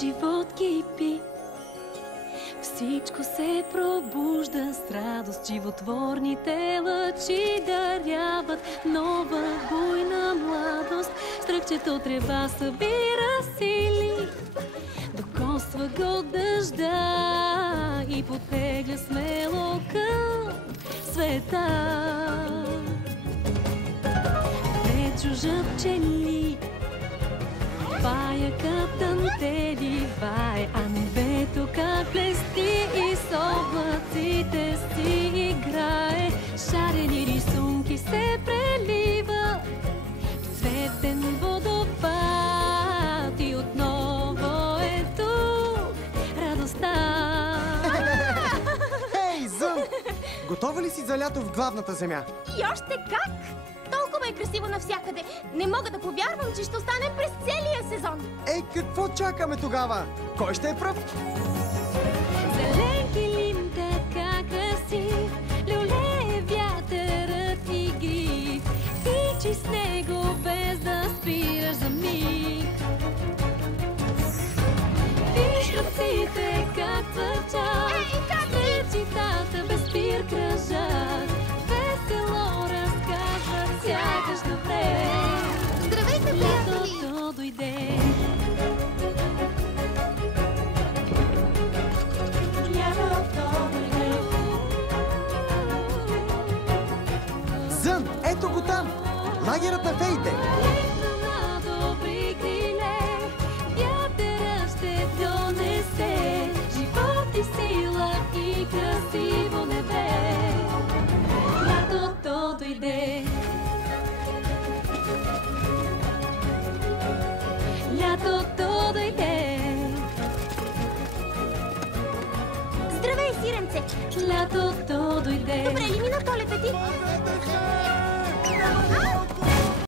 живот кипи. Всичко се пробужда с радост, животворните лъчи даряват нова буйна младост. Стръкчето трева събира сили, докосва го дъжда и потегля смело към света. Две чужа пчели паяка тантели вае, а небето как блести и с облаците си играе. Шарени рисунки се прелива в цветен водопад и отново е тук радостта. Хей, Зън! Готова ли си за лято в главната земя? И още как! Толкова е красиво навсякъде. Не мога да повярвам, че ще останем през целия сезон. Ей, какво чакаме тогава? Кой ще е пръв? Зелен килим така красив, люлее вятърът игрив, тичи с него без да спираш за миг. Виж птиците как цъфтят, цветчетата без спир кръжат, весело разказват сякаш добре. Здравейте, приятели! Лятото дойде. Зън, ето го там! Лагерът на феите! Летна на добри криле, вятърът ще донесе живот и сила и красиво небе. Лятото дойде. Лятото дойде. Здравей, сиренце! Лятото дойде.